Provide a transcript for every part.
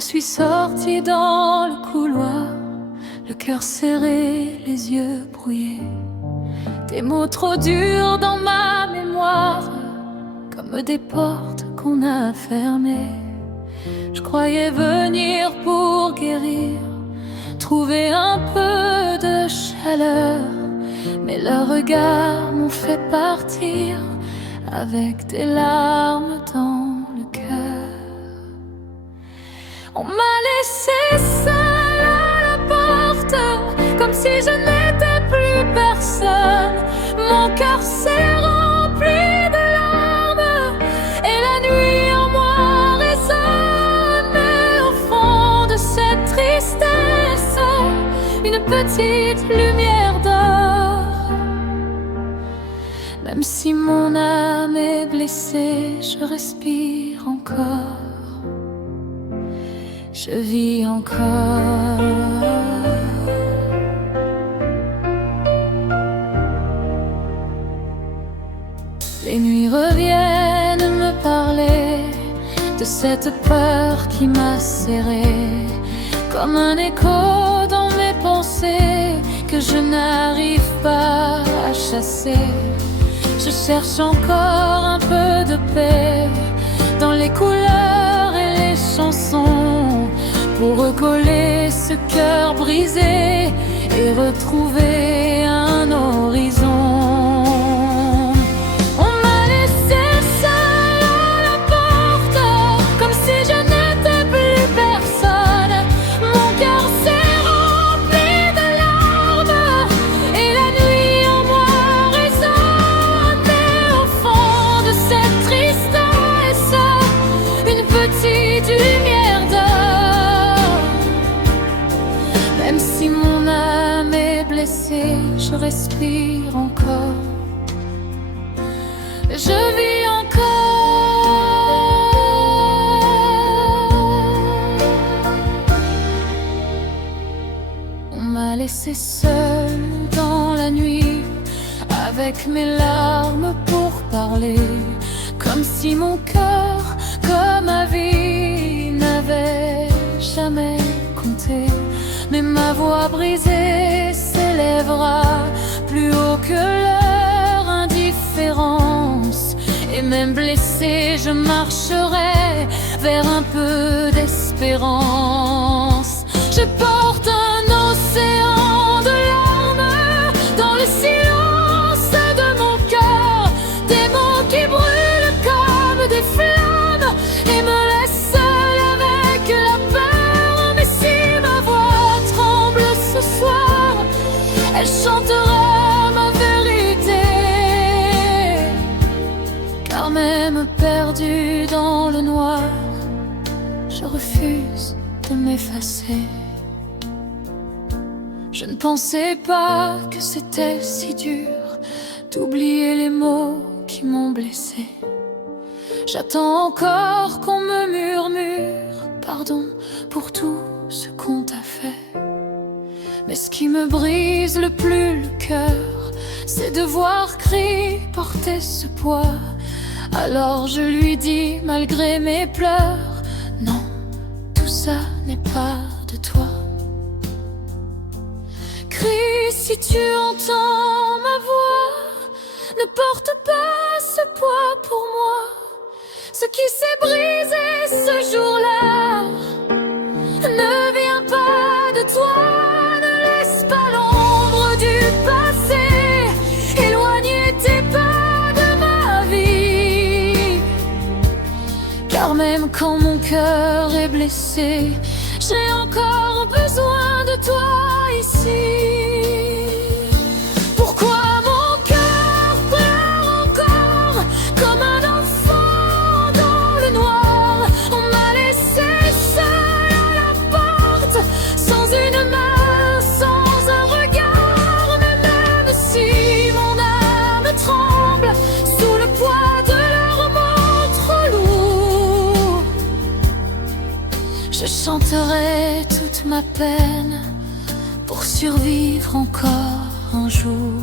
suis sortie dans le couloir, le cœur serré, les yeux brouillés. Des mots trop durs dans ma mémoire, comme des portes qu'on a fermées. Je croyais venir pour guérir, trouver un peu de chaleur, mais leurs regards m'ont fait partir avec des larmes dans le cœur. On m'a laissé seule à la porte, comme si je n'étais plus personne. Mon cœur s'est rempli de larmes et la nuit en moi résonne. Mais au fond de cette tristesse, une petite lumière d'or. Même si mon âme est blessée, je respire encore. Je vis encore. Les nuits reviennent me parler de cette peur qui m'a serré, comme un écho dans mes pensées que je n'arrive pas à chasser. Je cherche encore un peu de paix dans les couleurs et les chansons, pour recoller ce cœur brisé et retrouver un horizon. On m'a laissé seule à la porte, comme si je n'étais plus personne. Mon cœur s'est rempli de larmes et la nuit en moi résonne. Mais au fond de cette tristesse, une petite lumière d'or. Même si mon âme est blessée, je respire encore. Je vis encore. On m'a laissé seule dans la nuit, avec mes larmes pour parler, comme si mon cœur, comme ma vie, n'avait jamais compté. Mais ma voix brisée s'élèvera plus haut que leur indifférence. Et même blessée, je marcherai vers un peu d'espérance. Je porte un océan de larmes dans le silence de mon cœur, des mots qui brûlent comme des flammes et me laissent seule avec la peur. Mais si ma voix tremble ce soir, elle chantera ma vérité. Car même perdue dans le noir, je refuse de m'effacer. Je ne pensais pas que c'était si dur d'oublier les mots qui m'ont blessé. J'attends encore qu'on me murmure pardon pour tout ce qu'on t'a fait. Mais ce qui me brise le plus le cœur, c'est de voir Cri porter ce poids. Alors je lui dis malgré mes pleurs, non, tout ça n'est pas de toi. Cri, si tu entends ma voix, ne porte pas ce poids pour moi. Ce qui s'est brisé ce jour-là ne vient pas de toi. Ne laisse pas l'ombre du passé éloigner tes pas de ma vie. Car même quand mon cœur est blessé, j'ai encore besoin de toi ici. Pourquoi mon cœur pleure encore comme un enfant dans le noir? On m'a laissé seule à la porte, sans une main, sans un regard. Mais même si mon âme tremble sous le poids de leurs mots trop lourds, je chanterai toute ma peine pour survivre encore un jour.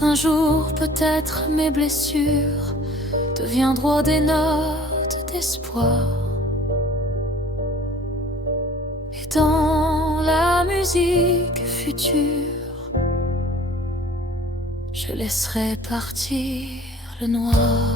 Un jour peut-être mes blessures deviendront des notes d'espoir. dans la musique future, je laisserai partir le noir.